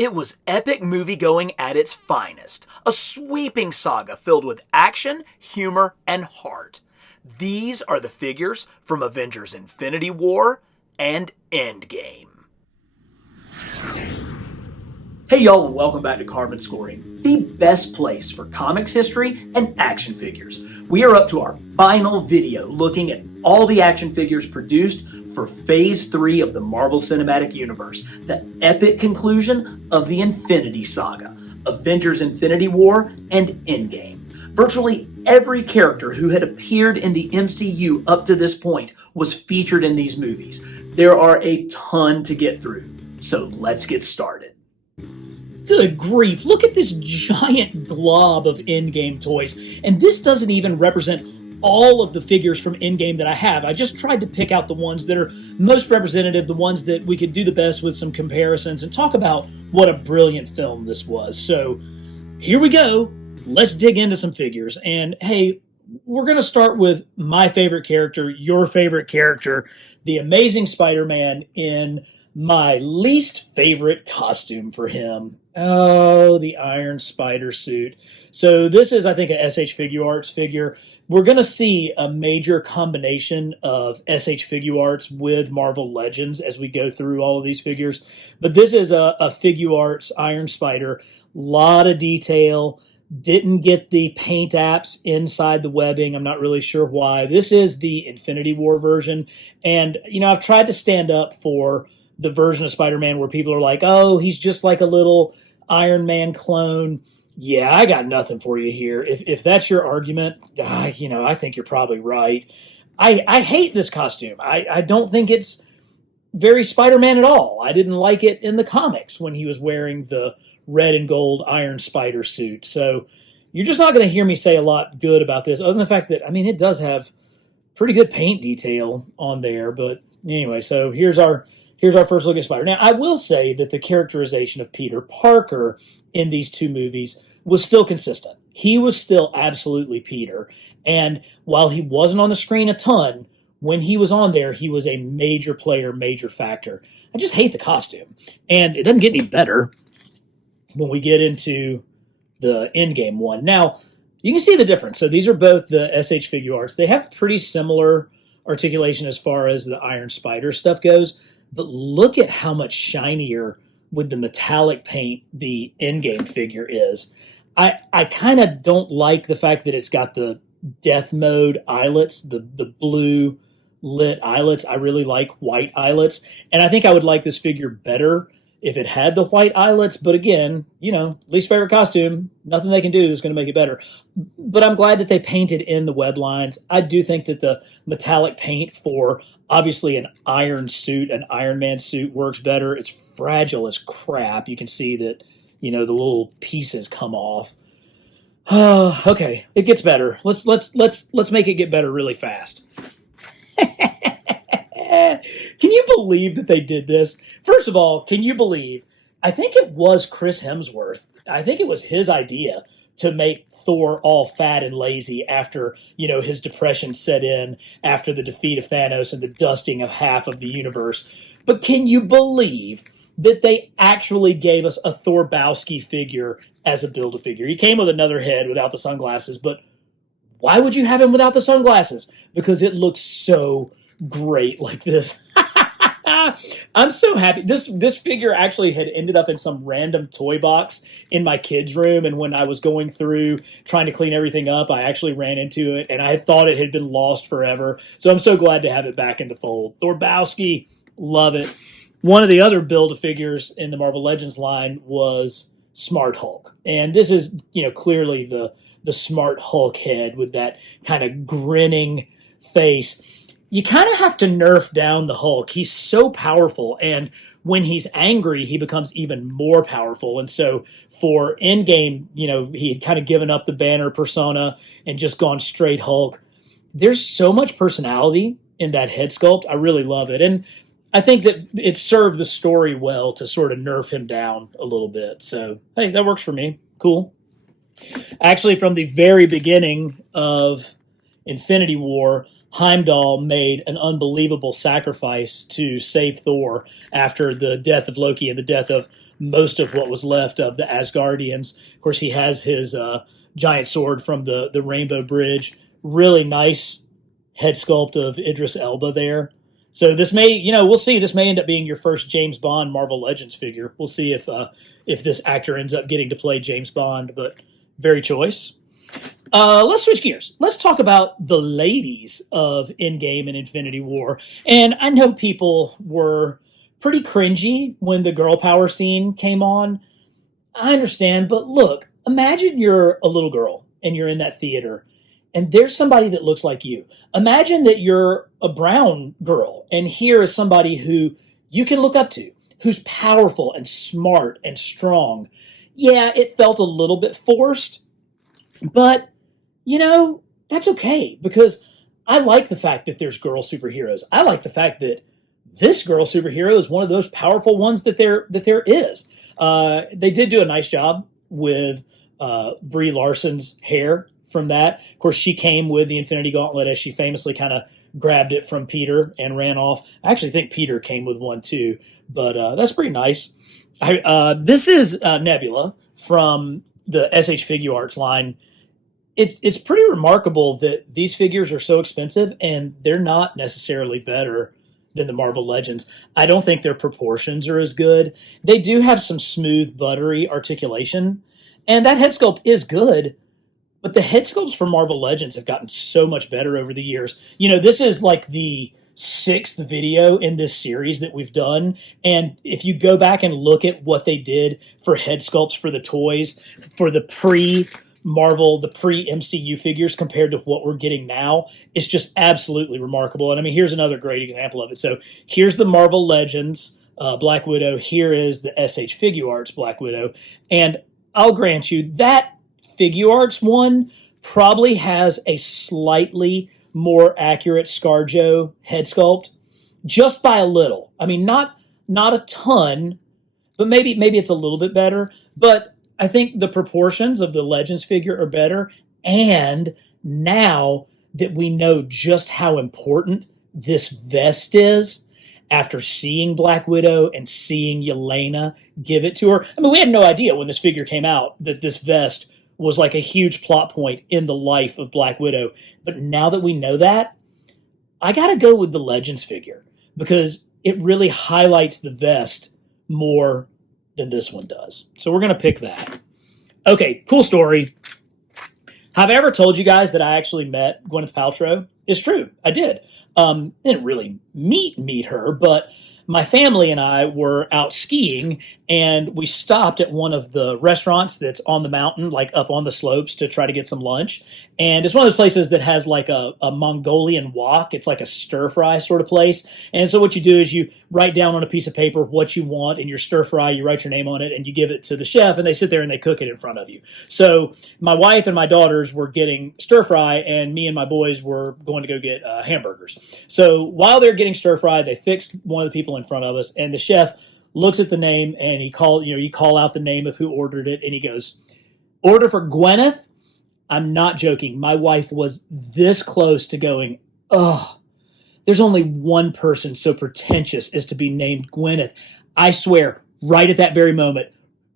It was epic moviegoing at its finest, a sweeping saga filled with action, humor, and heart. These are the figures from Avengers Infinity War and Endgame. Hey y'all, and welcome back to Carbon Scoring, the best place for comics history and action figures. We are up to our final video looking at all the action figures produced for Phase 3 of the Marvel Cinematic Universe, the epic conclusion of the Infinity Saga, Avengers Infinity War and Endgame. Virtually every character who had appeared in the MCU up to this point was featured in these movies. There are a ton to get through, so let's get started. Good grief, look at this giant glob of Endgame toys. And this doesn't even represent all of the figures from Endgame that I have. I just tried to pick out the ones that are most representative, the ones that we could do the best with some comparisons and talk about what a brilliant film this was. So here we go. Let's dig into some figures. And hey, we're going to start with my favorite character, your favorite character, the Amazing Spider-Man in my least favorite costume for him. Oh, the Iron Spider suit. So this is, I think, a SH Figuarts figure. We're going to see a major combination of SH Figuarts with Marvel Legends as we go through all of these figures. But this is a Figuarts Iron Spider. Lot of detail. Didn't get the paint apps inside the webbing. I'm not really sure why. This is the Infinity War version. And, you know, I've tried to stand up for the version of Spider-Man where people are like, oh, he's just like a little Iron Man clone. Yeah, I got nothing for you here. If that's your argument, I think you're probably right. I hate this costume. I don't think it's very Spider-Man at all. I didn't like it in the comics when he was wearing the red and gold Iron Spider suit. So you're just not going to hear me say a lot good about this, other than the fact that, I mean, it does have pretty good paint detail on there. But anyway, so here's our first look at Spider. Now, I will say that the characterization of Peter Parker in these two movies was still consistent. He was still absolutely Peter. And while he wasn't on the screen a ton, when he was on there, he was a major player, major factor. I just hate the costume. And it doesn't get any better when we get into the Endgame one. Now, you can see the difference. So these are both the SH Figuarts. They have pretty similar articulation as far as the Iron Spider stuff goes. But look at how much shinier with the metallic paint the Endgame figure is. I kind of don't like the fact that it's got the death mode eyelets, the blue lit eyelets. I really like white eyelets. And I think I would like this figure better if it had the white eyelets. But again, least favorite costume, nothing they can do is going to make it better. But I'm glad that they painted in the web lines. I do think that the metallic paint for obviously an iron suit, an Iron Man suit, works better. It's fragile as crap. You can see that, the little pieces come off. Okay, it gets better. Let's make it get better really fast. Can you believe that they did this? First of all, can you believe, I think it was Chris Hemsworth. I think it was his idea to make Thor all fat and lazy after, his depression set in after the defeat of Thanos and the dusting of half of the universe. But can you believe that they actually gave us a Thorbowski figure as a Build-A-Figure? He came with another head without the sunglasses, but why would you have him without the sunglasses? Because it looks so great like this. I'm so happy. This figure actually had ended up in some random toy box in my kids' room, and when I was going through trying to clean everything up, I actually ran into it, and I thought it had been lost forever. So I'm so glad to have it back in the fold. Thorbowski, love it. One of the other Build-A-Figures in the Marvel Legends line was Smart Hulk, and this is clearly the Smart Hulk head with that kind of grinning face. You kind of have to nerf down the Hulk. He's so powerful, and when he's angry, he becomes even more powerful. And so for Endgame, he had kind of given up the Banner persona and just gone straight Hulk. There's so much personality in that head sculpt. I really love it. And I think that it served the story well to sort of nerf him down a little bit. So, hey, that works for me. Cool. Actually, from the very beginning of Infinity War, Heimdall made an unbelievable sacrifice to save Thor after the death of Loki and the death of most of what was left of the Asgardians. Of course, he has his giant sword from the Rainbow Bridge. Really nice head sculpt of Idris Elba there. So this may, we'll see. This may end up being your first James Bond Marvel Legends figure. We'll see if this actor ends up getting to play James Bond, but very choice. Let's switch gears. Let's talk about the ladies of Endgame and Infinity War. And I know people were pretty cringy when the girl power scene came on. I understand, but look, imagine you're a little girl and you're in that theater and there's somebody that looks like you. Imagine that you're a brown girl and here is somebody who you can look up to, who's powerful and smart and strong. Yeah, it felt a little bit forced, but that's okay because I like the fact that there's girl superheroes. I like the fact that this girl superhero is one of those powerful ones that there is. They did do a nice job with Brie Larson's hair from that. Of course, she came with the Infinity Gauntlet as she famously kind of grabbed it from Peter and ran off. I actually think Peter came with one too, but that's pretty nice. This is Nebula from the SH Figuarts line. It's pretty remarkable that these figures are so expensive and they're not necessarily better than the Marvel Legends. I don't think their proportions are as good. They do have some smooth, buttery articulation, and that head sculpt is good, but the head sculpts for Marvel Legends have gotten so much better over the years. This is like the 6th video in this series that we've done, and if you go back and look at what they did for head sculpts for the toys, for the pre-Marvel, the pre-MCU figures compared to what we're getting now, it's just absolutely remarkable. And I mean, here's another great example of it. So here's the Marvel Legends Black Widow. Here is the SH Figuarts Black Widow. And I'll grant you that Figuarts one probably has a slightly more accurate ScarJo head sculpt, just by a little. I mean, not a ton, but maybe it's a little bit better. But I think the proportions of the Legends figure are better. And now that we know just how important this vest is, after seeing Black Widow and seeing Yelena give it to her, I mean, we had no idea when this figure came out that this vest was like a huge plot point in the life of Black Widow. But now that we know that, I got to go with the Legends figure because it really highlights the vest more than this one does. So we're going to pick that. Okay, cool story. Have I ever told you guys that I actually met Gwyneth Paltrow? It's true. I did. Didn't really meet her, but my family and I were out skiing and we stopped at one of the restaurants that's on the mountain, like up on the slopes to try to get some lunch. And it's one of those places that has like a Mongolian wok. It's like a stir fry sort of place. And so what you do is you write down on a piece of paper what you want in your stir fry, you write your name on it and you give it to the chef and they sit there and they cook it in front of you. So my wife and my daughters were getting stir fry and me and my boys were going to go get hamburgers. So while they're getting stir fry, they fixed one of the people in front of us and the chef looks at the name and you call out the name of who ordered it and he goes, "Order for Gwyneth?" I'm not joking. My wife was this close to going, "Oh, there's only one person so pretentious as to be named Gwyneth." I swear, right at that very moment,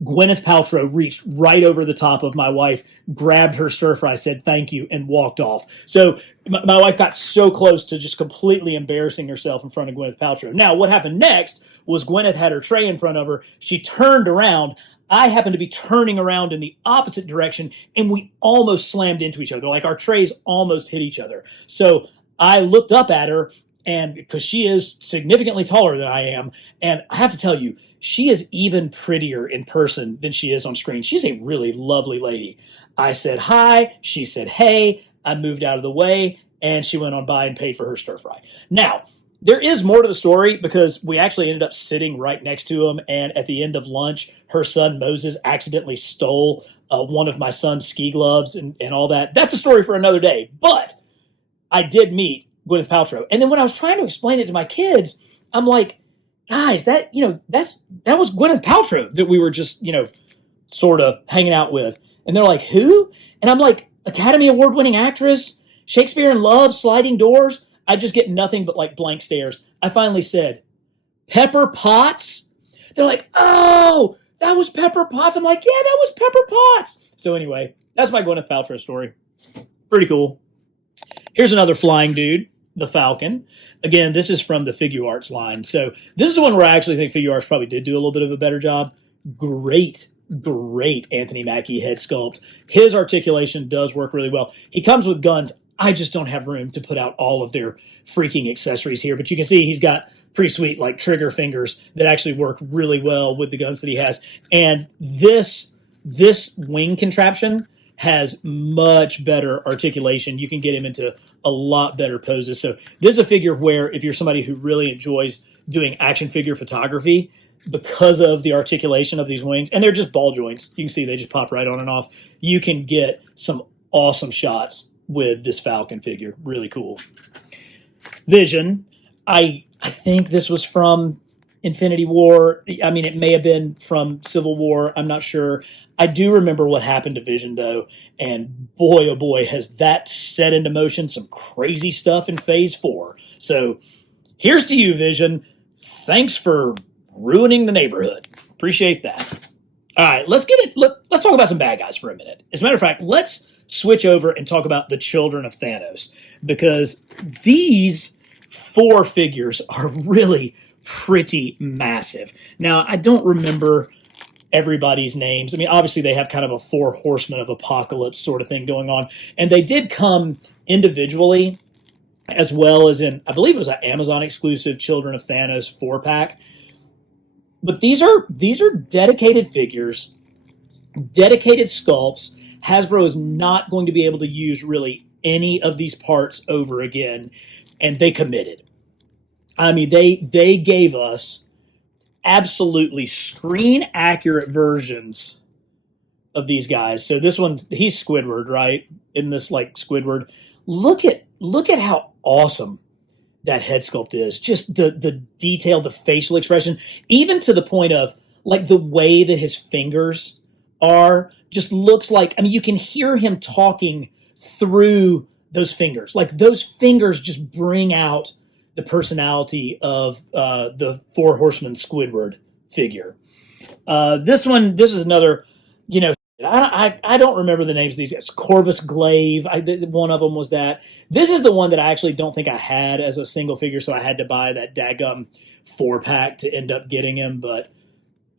Gwyneth Paltrow reached right over the top of my wife, grabbed her stir fry, said thank you, and walked off. So my wife got so close to just completely embarrassing herself in front of Gwyneth Paltrow. Now, what happened next was Gwyneth had her tray in front of her. She turned around. I happened to be turning around in the opposite direction, and we almost slammed into each other. Like our trays almost hit each other. So I looked up at her, and because she is significantly taller than I am, and I have to tell you, she is even prettier in person than she is on screen. She's a really lovely lady. I said hi. She said hey. I moved out of the way, and she went on by and paid for her stir fry. Now, there is more to the story because we actually ended up sitting right next to him, and at the end of lunch, her son Moses accidentally stole one of my son's ski gloves and all that. That's a story for another day, but I did meet Gwyneth Paltrow. And then when I was trying to explain it to my kids, I'm like, guys, that was Gwyneth Paltrow that we were just, sort of hanging out with. And they're like, who? And I'm like, Academy Award-winning actress, Shakespeare in Love, Sliding Doors. I just get nothing but like blank stares. I finally said, Pepper Potts? They're like, oh, that was Pepper Potts. I'm like, yeah, that was Pepper Potts. So anyway, that's my Gwyneth Paltrow story. Pretty cool. Here's another flying dude, the Falcon. Again, this is from the Figure Arts line. So this is the one where I actually think Figure Arts probably did do a little bit of a better job. Great Anthony Mackie head sculpt. His articulation does work really well. He comes with guns. I just don't have room to put out all of their freaking accessories here, but you can see he's got pretty sweet like trigger fingers that actually work really well with the guns that he has. And this wing contraption has much better articulation. You can get him into a lot better poses. So this is a figure where if you're somebody who really enjoys doing action figure photography, because of the articulation of these wings, and they're just ball joints, you can see they just pop right on and off, you can get some awesome shots with this Falcon figure. Really cool. Vision. I think this was from Infinity War. I mean, it may have been from Civil War. I'm not sure. I do remember what happened to Vision, though, and boy, oh boy, has that set into motion some crazy stuff in Phase 4. So here's to you, Vision. Thanks for ruining the neighborhood. Appreciate that. All right, let's talk about some bad guys for a minute. As a matter of fact, let's switch over and talk about the children of Thanos, because these 4 figures are really pretty massive. Now, I don't remember everybody's names. I mean, obviously they have kind of a 4 horsemen of apocalypse sort of thing going on, and they did come individually as well as in, I believe it was an Amazon exclusive Children of Thanos 4-pack. But these are dedicated figures, dedicated sculpts. Hasbro is not going to be able to use really any of these parts over again, and they committed. I mean, they gave us absolutely screen-accurate versions of these guys. So this one, he's Squidward, right? In this, like, Squidward. Look at how awesome that head sculpt is. Just the detail, the facial expression, even to the point of, like, the way that his fingers are, just looks like, I mean, you can hear him talking through those fingers. Like, those fingers just bring out the personality of the 4 Horsemen Squidward figure. This is another, you know, I don't remember the names of these guys. Corvus Glaive, one of them was that. This is the one that I actually don't think I had as a single figure, so I had to buy that daggum 4-pack to end up getting him, but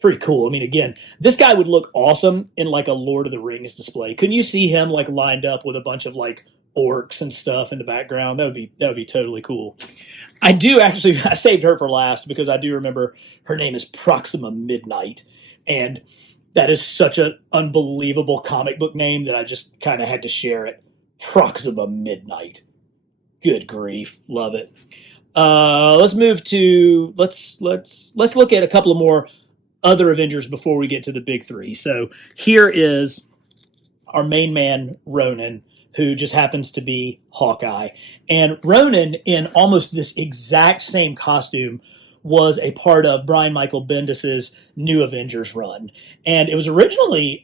pretty cool. I mean, again, this guy would look awesome in like a Lord of the Rings display. Couldn't you see him like lined up with a bunch of like orcs and stuff in the background? That would be totally cool. I saved her for last because I do remember her name is Proxima Midnight, and that is such an unbelievable comic book name that I just kind of had to share it. Proxima Midnight. Good grief, love it. Let's look at a couple of more other Avengers before we get to the big 3. So here is our main man, Ronan, who just happens to be Hawkeye. And Ronan, in almost this exact same costume, was a part of Brian Michael Bendis's New Avengers run. And it was originally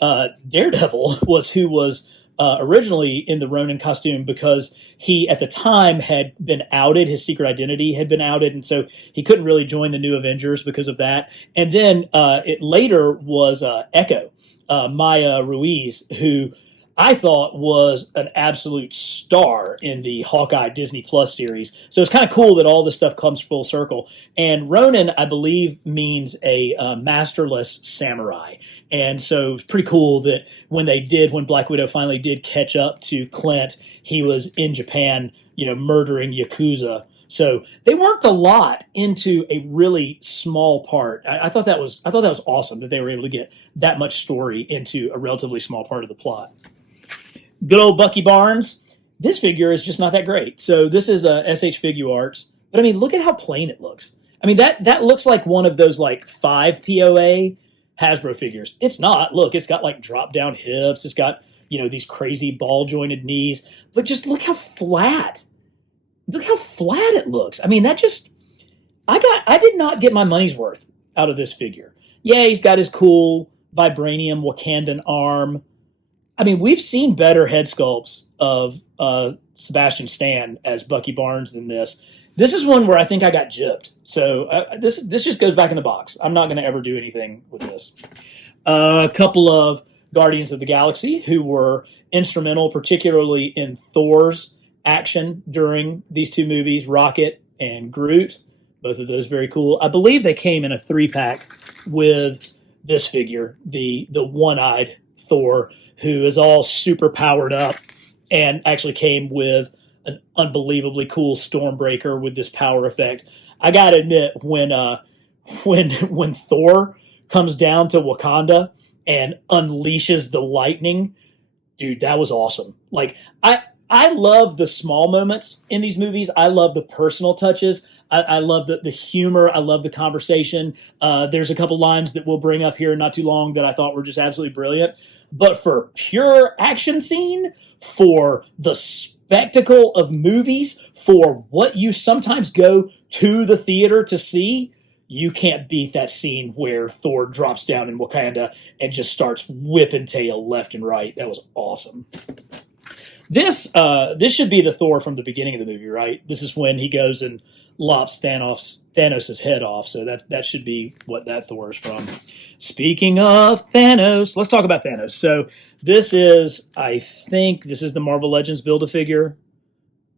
Daredevil who was originally in the Ronin costume because he, at the time, had been outed. His secret identity had been outed, and so he couldn't really join the New Avengers because of that. And then it later was Echo, Maya Ruiz, who I thought was an absolute star in the Hawkeye Disney Plus series. So it's kind of cool that all this stuff comes full circle. And Ronin, I believe, means a masterless samurai. And so it's pretty cool that when Black Widow finally did catch up to Clint, he was in Japan, murdering Yakuza. So they worked a lot into a really small part. I thought that was awesome that they were able to get that much story into a relatively small part of the plot. Good old Bucky Barnes. This figure is just not that great. So this is SH Figure Arts. But I mean, look at how plain it looks. I mean, that looks like one of those like 5 POA Hasbro figures. It's not. Look, it's got like drop down hips. It's got, these crazy ball jointed knees. But just look how flat. Look how flat it looks. I mean, I did not get my money's worth out of this figure. Yeah, he's got his cool vibranium Wakandan arm. I mean, we've seen better head sculpts of Sebastian Stan as Bucky Barnes than this. This is one where I think I got gypped. So this just goes back in the box. I'm not going to ever do anything with this. A couple of Guardians of the Galaxy who were instrumental, particularly in Thor's action during these two movies, Rocket and Groot. Both of those very cool. I believe they came in a 3-pack with this figure, the one-eyed Thor, who is all super powered up and actually came with an unbelievably cool Stormbreaker with this power effect. I gotta admit, when Thor comes down to Wakanda and unleashes the lightning, dude, that was awesome. Like I love the small moments in these movies. I love the personal touches. I love the humor. I love the conversation. There's a couple lines that we'll bring up here in not too long that I thought were just absolutely brilliant. But for pure action scene, for the spectacle of movies, for what you sometimes go to the theater to see, you can't beat that scene where Thor drops down in Wakanda and just starts whipping tail left and right. That was awesome. This should be the Thor from the beginning of the movie, right? This is when he goes and lops Thanos' head off. So that should be what that Thor is from. Speaking of Thanos, let's talk about Thanos. So I think this is the Marvel Legends Build-A-Figure.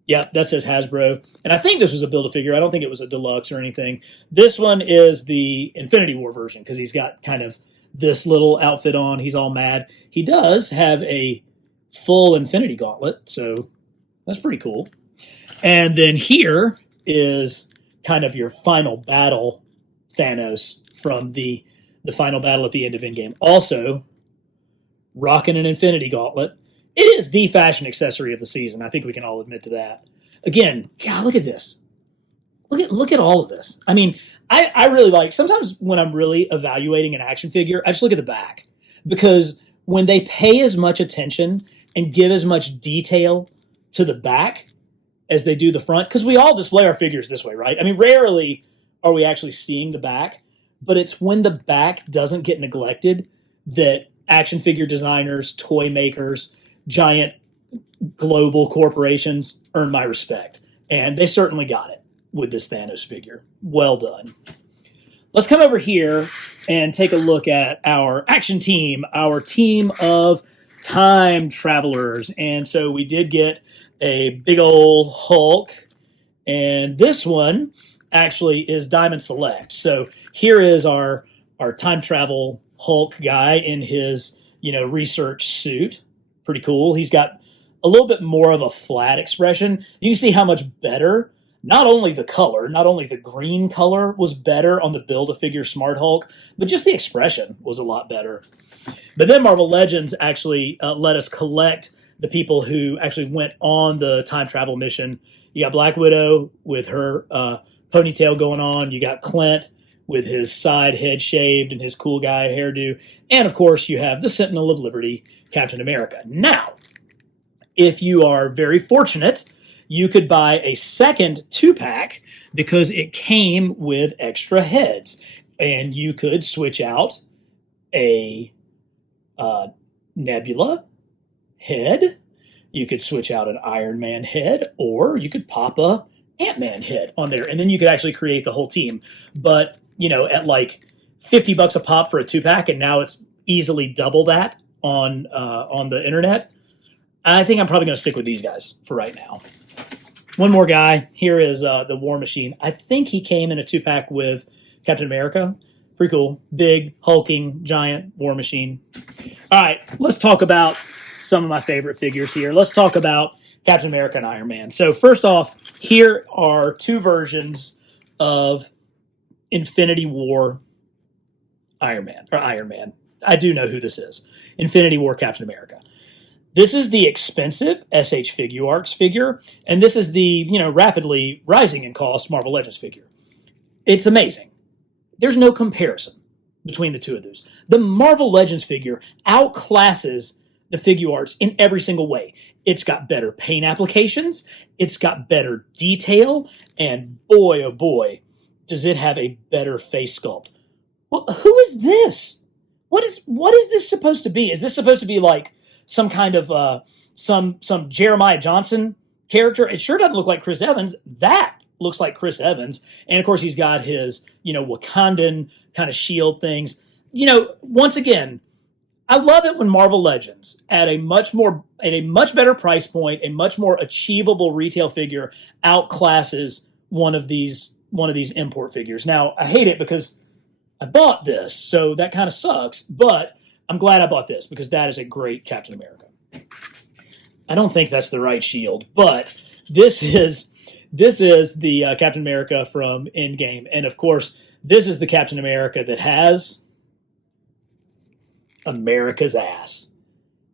Yeah, that says Hasbro. And I think this was a Build-A-Figure. I don't think it was a deluxe or anything. This one is the Infinity War version because he's got kind of this little outfit on. He's all mad. He does have a full Infinity Gauntlet, so that's pretty cool. And then here is kind of your final battle Thanos from the final battle at the end of Endgame. Also, rocking an Infinity Gauntlet. It is the fashion accessory of the season. I think we can all admit to that. Again, God, look at this. Look at all of this. I mean, I really like, sometimes when I'm really evaluating an action figure, I just look at the back. Because when they pay as much attention and give as much detail to the back as they do the front, because we all display our figures this way, right? I mean, rarely are we actually seeing the back, but it's when the back doesn't get neglected that action figure designers, toy makers, giant global corporations earn my respect. And they certainly got it with this Thanos figure. Well done. Let's come over here and take a look at our action team, our team of time travelers. And so we did get a big old Hulk, and this one actually is Diamond Select. So here is our time travel Hulk guy in his, research suit. Pretty cool. He's got a little bit more of a flat expression. You can see how much better, not only the color, not only the green color was better on the Build-A-Figure Smart Hulk, but just the expression was a lot better. But then Marvel Legends actually let us collect the people who actually went on the time travel mission. You got Black Widow with her ponytail going on. You got Clint with his side head shaved and his cool guy hairdo. And of course, you have the Sentinel of Liberty, Captain America. Now, if you are very fortunate, you could buy a second 2-pack because it came with extra heads. And you could switch out a Nebula head, you could switch out an Iron Man head, or you could pop a Ant-Man head on there, and then you could actually create the whole team. But, at like $50 a pop for a 2-pack, and now it's easily double that on the internet, I think I'm probably going to stick with these guys for right now. One more guy. Here is the War Machine. I think he came in a 2-pack with Captain America. Pretty cool. Big, hulking, giant War Machine. All right, let's talk about some of my favorite figures here. Let's talk about Captain America and Iron Man. So first off, here are two versions of Infinity War Iron Man. I do know who this is. Infinity War Captain America. This is the expensive SH Figuarts figure, and this is the, rapidly rising in cost Marvel Legends figure. It's amazing. There's no comparison between the two of those. The Marvel Legends figure outclasses the Figuarts in every single way. It's got better paint applications, it's got better detail, and boy, oh boy, does it have a better face sculpt. Well, who is this? What is this supposed to be? Is this supposed to be like some kind of some Jeremiah Johnson character? It sure doesn't look like Chris Evans. That looks like Chris Evans. And of course he's got his, Wakandan kind of shield things. once again, I love it when Marvel Legends at a much better price point, a much more achievable retail figure outclasses one of these import figures. Now, I hate it because I bought this, so that kind of sucks, but I'm glad I bought this because that is a great Captain America. I don't think that's the right shield, but this is the Captain America from Endgame, and of course, this is the Captain America that has America's ass.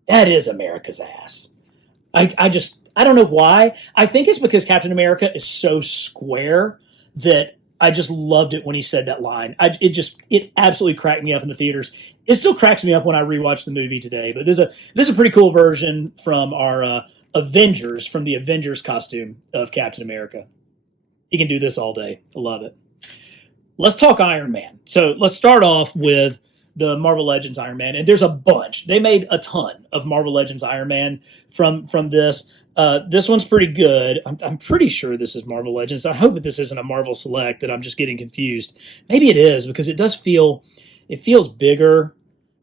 That is America's ass. I don't know why. I think it's because Captain America is so square that I just loved it when he said that line. It absolutely cracked me up in the theaters. It still cracks me up when I rewatch the movie today. But this is a pretty cool version from our Avengers, from the Avengers costume of Captain America. He can do this all day. I love it. Let's talk Iron Man. So let's start off with the Marvel Legends Iron Man, and there's a bunch. They made a ton of Marvel Legends Iron Man from this. This one's pretty good. I'm pretty sure this is Marvel Legends. I hope that this isn't a Marvel Select, that I'm just getting confused. Maybe it is, because it feels bigger.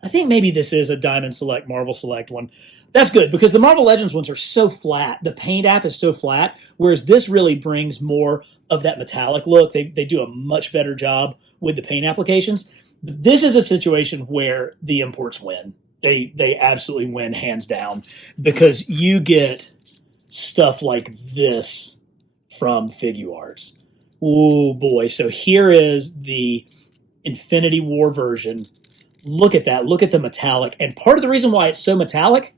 I think maybe this is a Diamond Select, Marvel Select one. That's good, because the Marvel Legends ones are so flat. The paint app is so flat, whereas this really brings more of that metallic look. They do a much better job with the paint applications. This is a situation where the imports win. They absolutely win, hands down, because you get stuff like this from Figuarts. Oh boy. So here is the Infinity War version. Look at that. Look at the metallic. And part of the reason why it's so metallic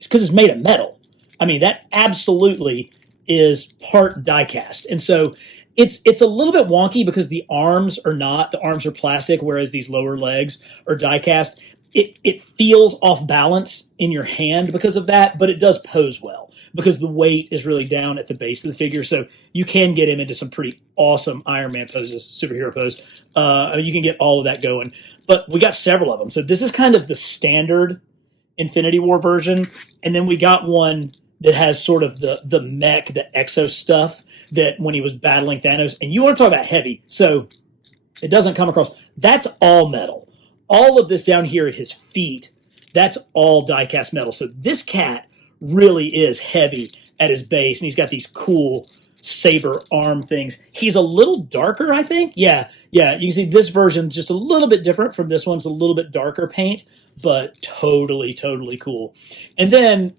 is because it's made of metal. I mean, that absolutely is part die-cast. And so it's a little bit wonky because the arms are plastic, whereas these lower legs are die-cast. It feels off balance in your hand because of that, but it does pose well because the weight is really down at the base of the figure. So you can get him into some pretty awesome Iron Man poses, superhero pose. You can get all of that going, but we got several of them. So this is kind of the standard Infinity War version. And then we got one that has sort of the mech, the exo stuff that when he was battling Thanos. And you want to talk about heavy. So it doesn't come across. That's all metal. All of this down here at his feet, that's all die-cast metal. So this cat really is heavy at his base, and he's got these cool saber arm things. He's a little darker, I think. Yeah. You can see this version's just a little bit different from this one's a little bit darker paint, but totally cool. And then,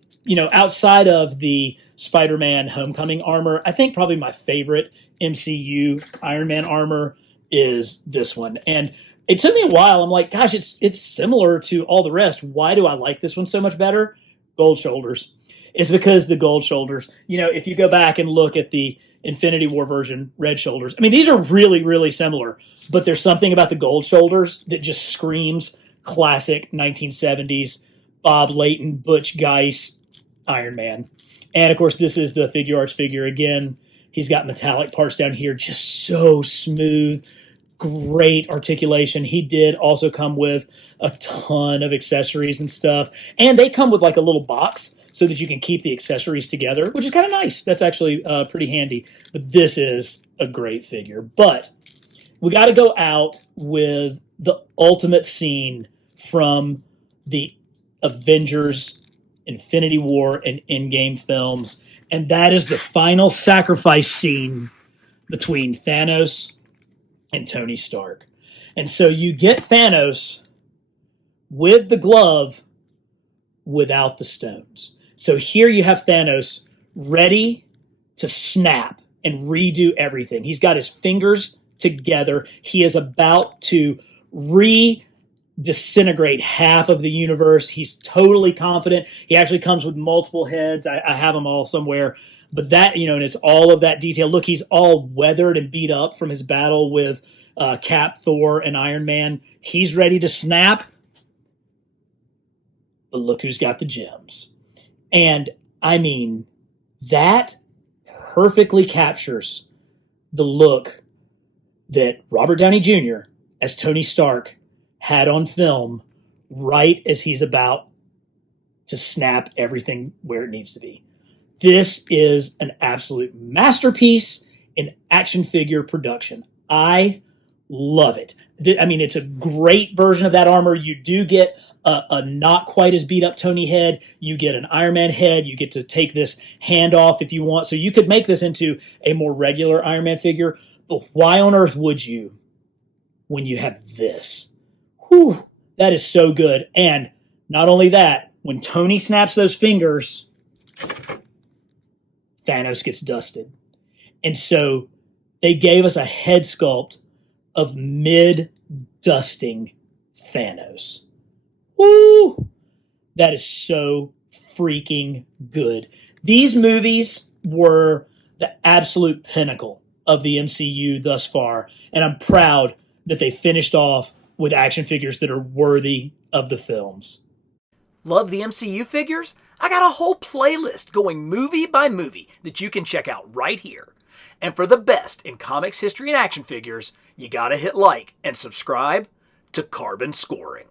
outside of the Spider-Man Homecoming armor, I think probably my favorite MCU Iron Man armor is this one. And it took me a while. I'm like, gosh, it's similar to all the rest. Why do I like this one so much better? Gold shoulders. It's because the gold shoulders. If you go back and look at the Infinity War version, red shoulders. I mean, these are really, really similar, but there's something about the gold shoulders that just screams classic 1970s Bob Layton, Butch Guice, Iron Man. And of course, this is the Figuarts figure again. He's got metallic parts down here, just so smooth. Great articulation. He did also come with a ton of accessories and stuff. And they come with like a little box so that you can keep the accessories together, which is kind of nice. That's actually pretty handy. But this is a great figure. But we got to go out with the ultimate scene from the Avengers, Infinity War, and Endgame films. And that is the final sacrifice scene between Thanos and Tony Stark. And so you get Thanos with the glove without the stones. So here you have Thanos ready to snap and redo everything. He's got his fingers together. He is about to disintegrate half of the universe. He's totally confident. He actually comes with multiple heads. I have them all somewhere. But that, and it's all of that detail. Look, he's all weathered and beat up from his battle with Cap, Thor, and Iron Man. He's ready to snap. But look who's got the gems. And, I mean, that perfectly captures the look that Robert Downey Jr. as Tony Stark had on film right as he's about to snap everything where it needs to be. This is an absolute masterpiece in action figure production. I love it. It's a great version of that armor. You do get a not quite as beat up Tony head. You get an Iron Man head. You get to take this hand off if you want. So you could make this into a more regular Iron Man figure. But why on earth would you when you have this? Whew, that is so good. And not only that, when Tony snaps those fingers, Thanos gets dusted. And so they gave us a head sculpt of mid-dusting Thanos. Woo! That is so freaking good. These movies were the absolute pinnacle of the MCU thus far, and I'm proud that they finished off with action figures that are worthy of the films. Love the MCU figures? I got a whole playlist going movie by movie that you can check out right here. And for the best in comics history and action figures, you gotta hit like and subscribe to Carbon Scoring.